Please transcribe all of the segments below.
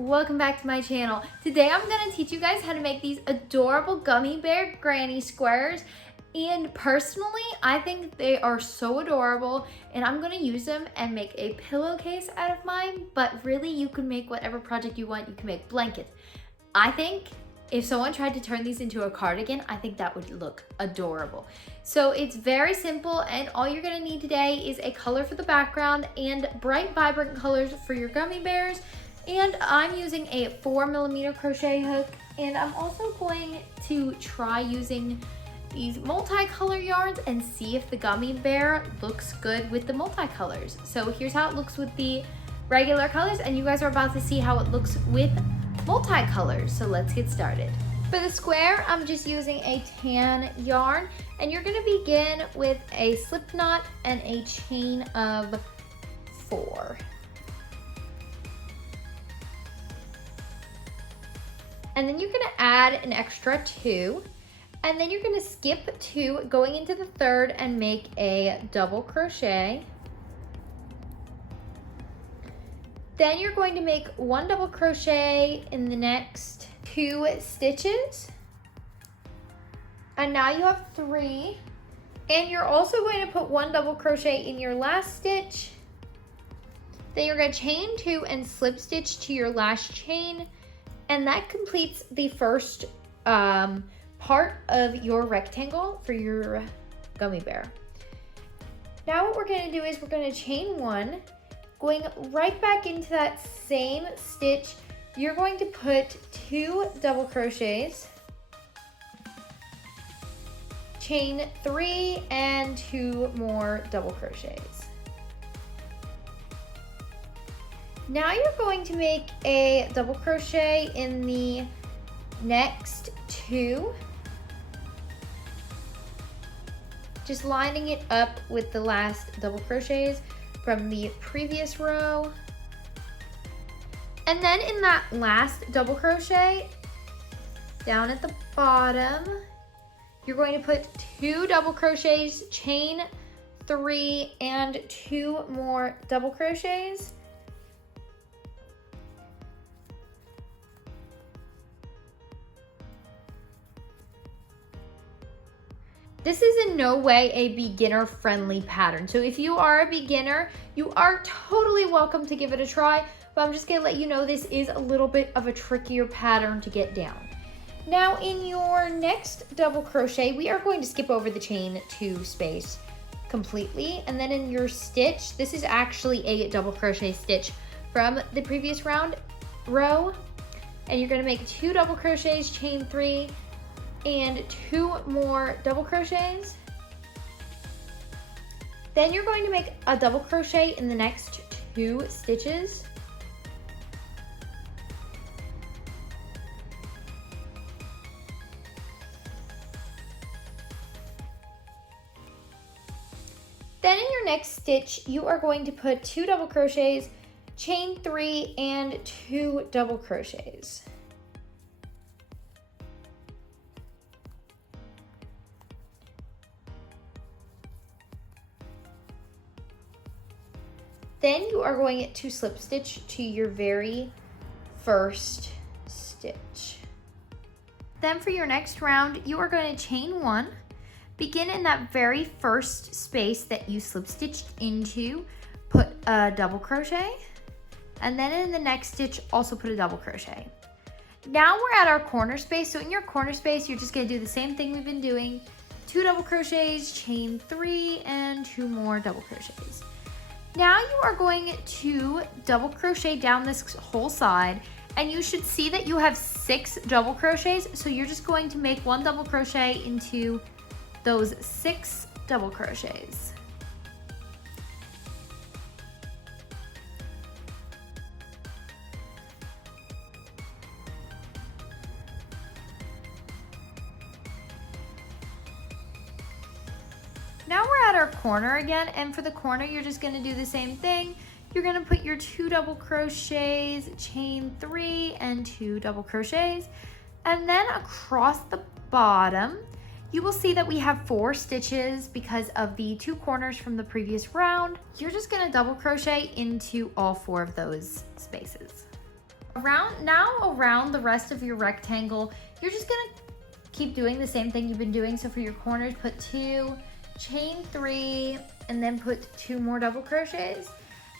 welcome back to my channel. Today I'm going to teach you guys how to make these adorable gummy bear granny squares, and personally I think they are so adorable and I'm going to use them and make a pillowcase out of mine, but really you can make whatever project you want. You can make blankets. I think if someone tried to turn these into a cardigan, I think that would look adorable. So it's very simple, and all you're gonna need today is a color for the background and bright, vibrant colors for your gummy bears. And I'm using a 4mm crochet hook, and I'm also going to try using these multicolor yarns and see if the gummy bear looks good with the multicolors. So here's how it looks with the regular colors, and you guys are about to see how it looks with multicolors. So let's get started. For the square, I'm just using a tan yarn, and you're gonna begin with a slip knot and a chain of 4. And then you're gonna add an extra 2, and then you're gonna skip 2 going into the 3rd and make a double crochet. Then you're going to make 1 double crochet in the next 2 stitches. And now you have 3. And you're also going to put 1 double crochet in your last stitch. Then you're going to chain 2 and slip stitch to your last chain. And that completes the first part of your rectangle for your gummy bear. Now what we're going to do is we're going to chain 1. Going right back into that same stitch, you're going to put 2 double crochets, chain 3 and 2 more double crochets. Now you're going to make a double crochet in the next 2, just lining it up with the last double crochets from the previous row. And then in that last double crochet down at the bottom, you're going to put 2 double crochets, chain 3 and 2 more double crochets. This is in no way a beginner-friendly pattern. So if you are a beginner, you are totally welcome to give it a try, but I'm just gonna let you know this is a little bit of a trickier pattern to get down. Now in your next double crochet, we are going to skip over the chain 2 space completely. And then in your stitch, this is actually a double crochet stitch from the previous row. And you're gonna make 2 double crochets, chain 3, and 2 more double crochets. Then you're going to make a double crochet in the next 2 stitches. Then in your next stitch, you are going to put 2 double crochets, chain 3 and 2 double crochets. Then you are going to slip stitch to your very first stitch. Then for your next round, you are going to chain 1, begin in that very first space that you slip stitched into, put a double crochet, and then in the next stitch, also put a double crochet. Now we're at our corner space. So in your corner space, you're just gonna do the same thing we've been doing, 2 double crochets, chain 3, and 2 more double crochets. Now you are going to double crochet down this whole side, and you should see that you have 6 double crochets. So you're just going to make 1 double crochet into those 6 double crochets. Now we're at our corner again, and for the corner, you're just gonna do the same thing. You're gonna put your 2 double crochets, chain 3 and 2 double crochets, and then across the bottom, you will see that we have 4 stitches because of the 2 corners from the previous round. You're just gonna double crochet into all 4 of those spaces. Around the rest of your rectangle, you're just gonna keep doing the same thing you've been doing. So for your corners, put 2, chain 3, and then put 2 more double crochets.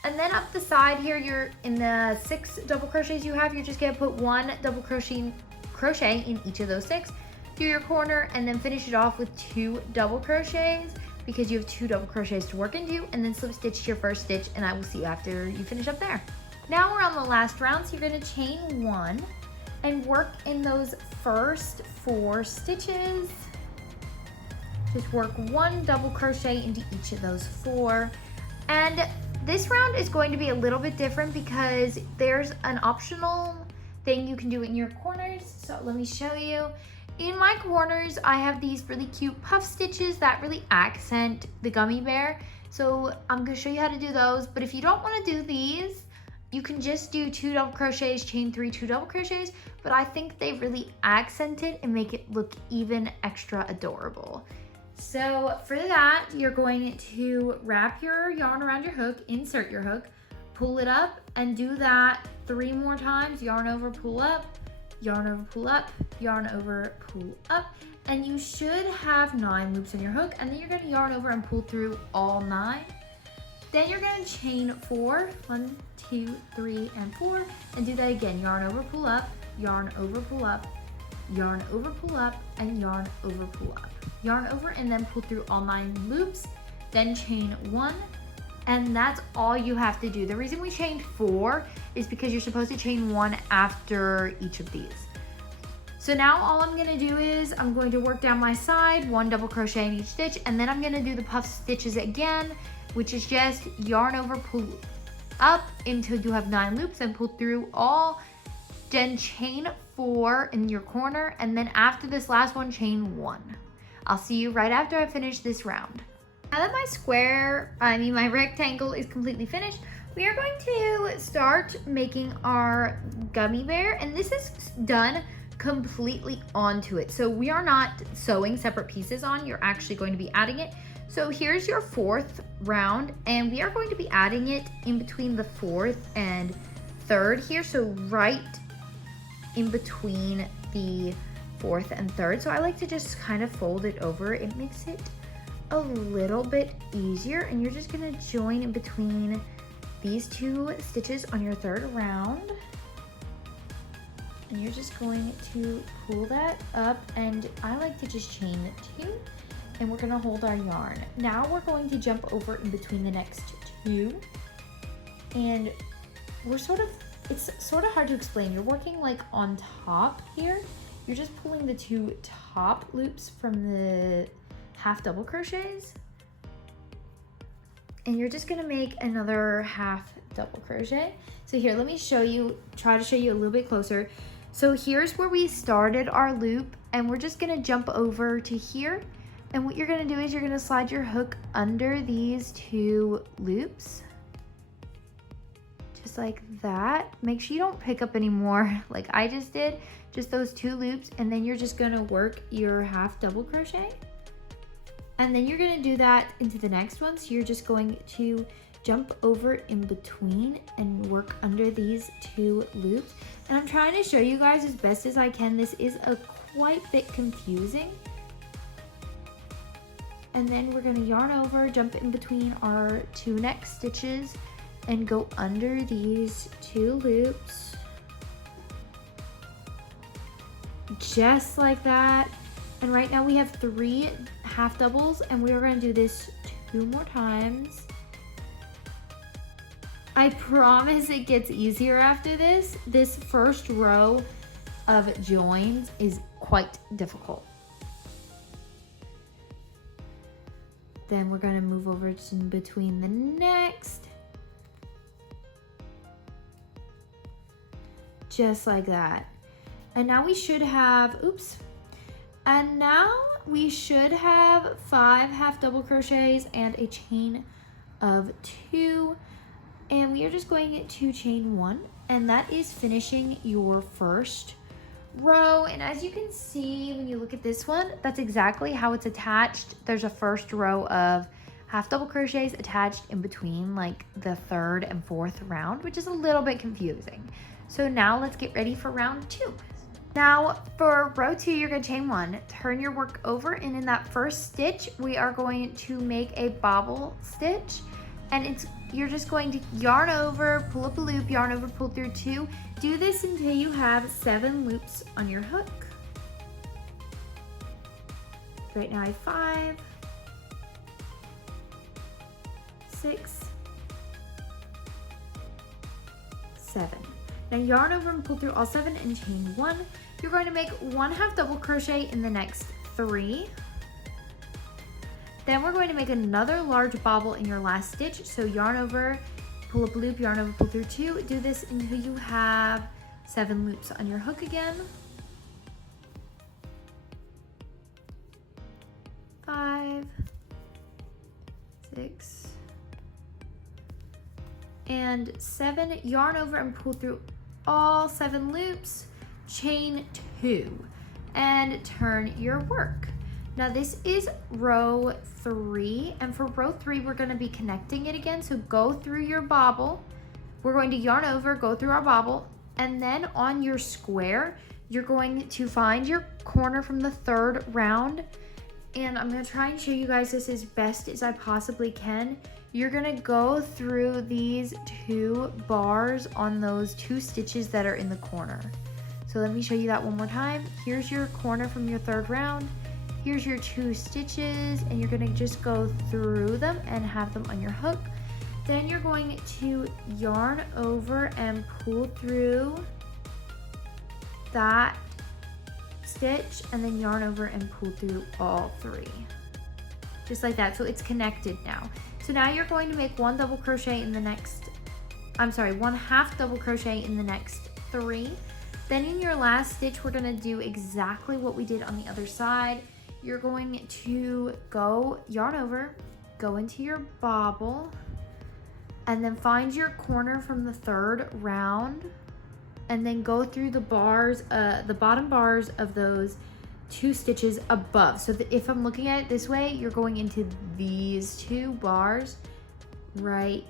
And then up the side here, you're in the 6 double crochets you have, you're just gonna put 1 double crochet in each of those 6. Do your corner and then finish it off with 2 double crochets because you have 2 double crochets to work into, and then slip stitch your first stitch, and I will see you after you finish up there. Now we're on the last round, so you're gonna chain 1 and work in those first 4 stitches. Just work 1 double crochet into each of those 4. And this round is going to be a little bit different because there's an optional thing you can do in your corners. So let me show you. In my corners, I have these really cute puff stitches that really accent the gummy bear. So I'm gonna show you how to do those. But if you don't wanna do these, you can just do 2 double crochets, chain 3, 2 double crochets, but I think they really accent it and make it look even extra adorable. So for that, you're going to wrap your yarn around your hook, insert your hook, pull it up, and do that 3 more times. Yarn over, pull up, yarn over, pull up, yarn over, pull up, and you should have 9 loops on your hook, and then you're gonna yarn over and pull through all 9. Then you're gonna chain 4, 1, 2, 3, and 4, and do that again. Yarn over, pull up, yarn over, pull up, yarn over, pull up, and yarn over, pull up. Yarn over and then pull through all 9 loops, then chain 1, and that's all you have to do. The reason we chained 4 is because you're supposed to chain 1 after each of these. So now all I'm gonna do is I'm going to work down my side, 1 double crochet in each stitch, and then I'm gonna do the puff stitches again, which is just yarn over, pull up until you have 9 loops and pull through all, then chain 4 in your corner, and then after this last one, chain 1. I'll see you right after I finish this round. Now that my rectangle is completely finished, we are going to start making our gummy bear, and this is done completely onto it. So we are not sewing separate pieces on, you're actually going to be adding it. So here's your 4th round, and we are going to be adding it in between the 4th and 3rd here. So right in between the 4th and 3rd. So I like to just kind of fold it over. It makes it a little bit easier, and you're just gonna join in between these 2 stitches on your 3rd round. And you're just going to pull that up, and I like to just chain 2. And we're gonna hold our yarn. Now we're going to jump over in between the next 2. And it's sort of hard to explain. You're working like on top here. You're just pulling the 2 top loops from the half double crochets. And you're just gonna make another half double crochet. So here, let me try to show you a little bit closer. So here's where we started our loop, and we're just gonna jump over to here. And what you're gonna do is you're gonna slide your hook under these 2 loops. Just like that. Make sure you don't pick up any more like I just did, just those 2 loops, and then you're just gonna work your half double crochet. And then you're gonna do that into the next one. So you're just going to jump over in between and work under these 2 loops. And I'm trying to show you guys as best as I can. This is a quite bit confusing. And then we're gonna yarn over, jump in between our 2 next stitches, and go under these 2 loops. Just like that. And right now we have 3 half doubles, and we are gonna do this 2 more times. I promise it gets easier after this. This first row of joins is quite difficult. Then we're gonna move over to between the next. Just like that. And now we should have, and now we should have 5 half double crochets and a chain of 2. And we are just going to chain 1, and that is finishing your first row. And as you can see when you look at this one, that's exactly how it's attached. There's a first row of half double crochets attached in between like the 3rd and 4th round, which is a little bit confusing. So now let's get ready for round 2. Now for row 2, you're gonna chain 1, turn your work over, and in that first stitch, we are going to make a bobble stitch, and you're just going to yarn over, pull up a loop, yarn over, pull through 2. Do this until you have 7 loops on your hook. Right now I have 5, 6, 7. Now yarn over and pull through all 7 and chain 1. You're going to make 1 half double crochet in the next 3. Then we're going to make another large bobble in your last stitch. So yarn over, pull up a loop, yarn over, pull through 2. Do this until you have 7 loops on your hook again. 5, 6, and 7. Yarn over and pull through all 7 loops, chain 2, and turn your work. Now this is row 3, and for row 3 we're going to be connecting it again. So go through your bobble, we're going to yarn over, go through our bobble, and then on your square you're going to find your corner from the 3rd round, and I'm going to try and show you guys this as best as I possibly can. You're going to go through these 2 bars on those 2 stitches that are in the corner. So let me show you that one more time. Here's your corner from your 3rd round. Here's your 2 stitches, and you're going to just go through them and have them on your hook. Then you're going to yarn over and pull through that stitch, and then yarn over and pull through all 3. Just like that, so it's connected now. So now you're going to make 1 double crochet in the next, 1 half double crochet in the next 3. Then in your last stitch, we're gonna do exactly what we did on the other side. You're going to go yarn over, go into your bobble, and then find your corner from the 3rd round, and then go through the bars, the bottom bars of those 2 stitches above. So that if I'm looking at it this way, you're going into these 2 bars right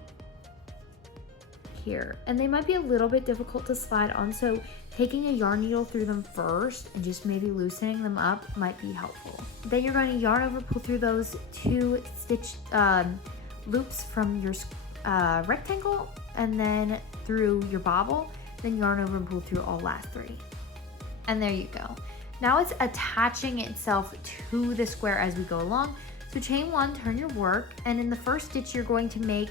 here. And they might be a little bit difficult to slide on, so taking a yarn needle through them first and just maybe loosening them up might be helpful. Then you're going to yarn over, pull through those 2 stitch loops from your rectangle, and then through your bobble, then yarn over and pull through all last 3. And there you go. Now it's attaching itself to the square as we go along. So chain 1, turn your work, and in the first stitch you're going to make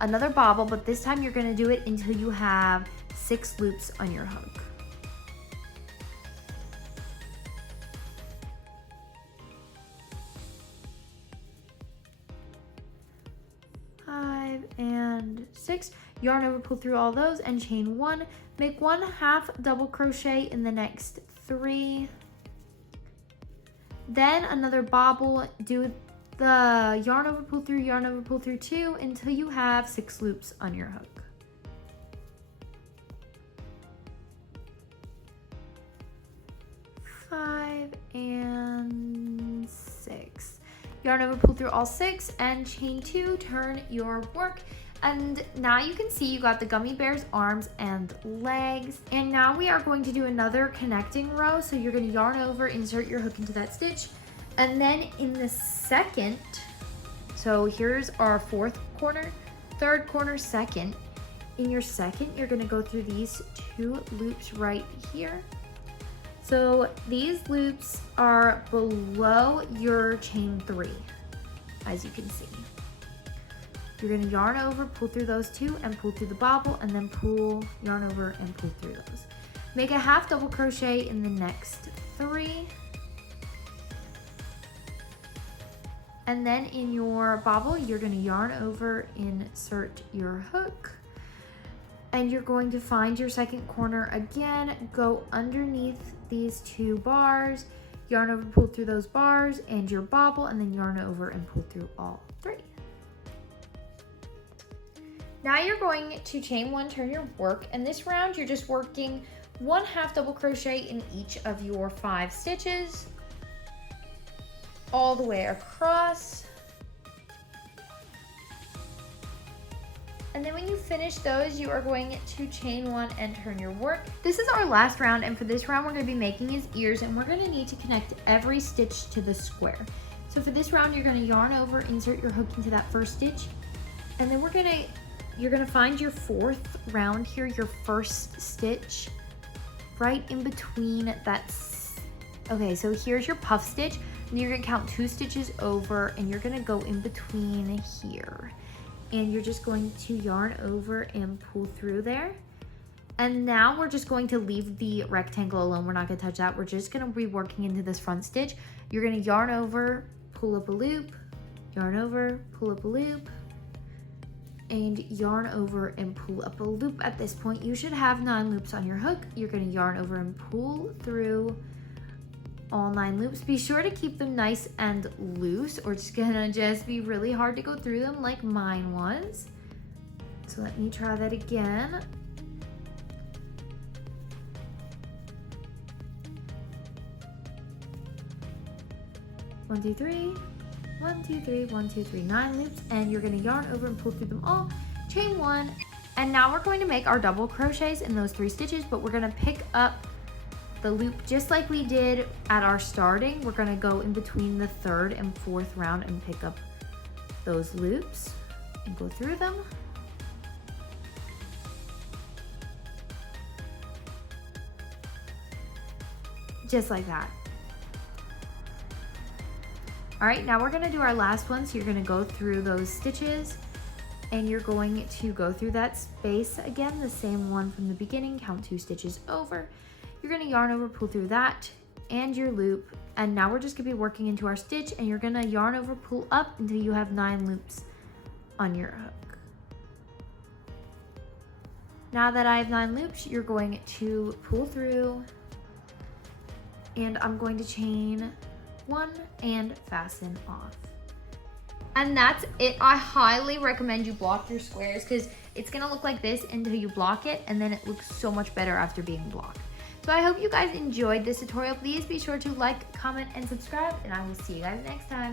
another bobble, but this time you're going to do it until you have 6 loops on your hook. And 6, yarn over, pull through all those, and chain 1. Make 1 half double crochet in the next 3. Then another bobble, do the yarn over, pull through 2 until you have 6 loops on your hook. Five and 6. Yarn over, pull through all 6, and chain 2, turn your work. And now you can see you got the gummy bear's arms and legs. And now we are going to do another connecting row. So you're going to yarn over, insert your hook into that stitch, and then in the second, so here's our 4th corner, 3rd corner, 2nd. In your 2nd, you're going to go through these 2 loops right here. So these loops are below your chain 3, as you can see. You're going to yarn over, pull through those 2, and pull through the bobble, and then pull, yarn over, and pull through those. Make a half double crochet in the next 3. And then in your bobble, you're going to yarn over, insert your hook, and you're going to find your 2nd corner again, go underneath these 2 bars, yarn over, pull through those bars, and your bobble, and then yarn over and pull through all 3. Now you're going to chain 1, turn your work, and this round you're just working 1 half double crochet in each of your 5 stitches all the way across. And then when you finish those, you are going to chain 1 and turn your work. This is our last round, and for this round, we're gonna be making his ears, and we're gonna need to connect every stitch to the square. So for this round, you're gonna yarn over, insert your hook into that first stitch, and then you're gonna find your 4th round here, your first stitch, right in between that. Okay, so here's your puff stitch, and you're gonna count 2 stitches over, and you're gonna go in between here. And you're just going to yarn over and pull through there. And now we're just going to leave the rectangle alone. We're not gonna touch that. We're just gonna be working into this front stitch. You're gonna yarn over, pull up a loop, yarn over, pull up a loop, and yarn over and pull up a loop. At this point, you should have 9 loops on your hook. You're gonna yarn over and pull through all 9 loops. Be sure to keep them nice and loose, or it's gonna just be really hard to go through them like mine was. So let me try that again. One, two, three. 1, 2, 3, 1, 2, 3, 9 loops, and you're gonna yarn over and pull through them all, chain 1, and now we're going to make our double crochets in those 3 stitches, but we're gonna pick up the loop just like we did at our starting. We're gonna go in between the 3rd and 4th round and pick up those loops and go through them. Just like that. All right, now we're gonna do our last one. So you're gonna go through those stitches, and you're going to go through that space again, the same one from the beginning, count 2 stitches over. You're gonna yarn over, pull through that and your loop, and now we're just gonna be working into our stitch, and you're gonna yarn over, pull up until you have 9 loops on your hook. Now that I have 9 loops, you're going to pull through, and I'm going to chain 1 and fasten off. And that's it. I highly recommend you block your squares because it's gonna look like this until you block it, and then it looks so much better after being blocked. So I hope you guys enjoyed this tutorial. Please be sure to like, comment, and subscribe, and I will see you guys next time.